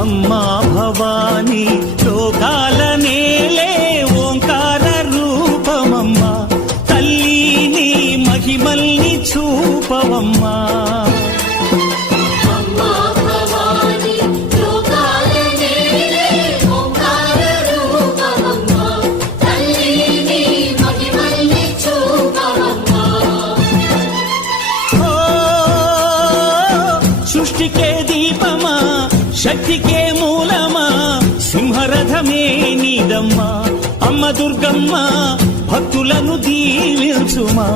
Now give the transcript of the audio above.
అమ్మా భవానీ లోకాల నేలే ఓంకార రూపమమ్మా, తల్లి నీ మహిమల్ని చూపవమ్మా. సృష్టికే దీపమా, శక్తికే మూలమా, సింహరథమే నీదమ్మా. అమ్మ దుర్గమ్మ భక్తులను దీవించుమా.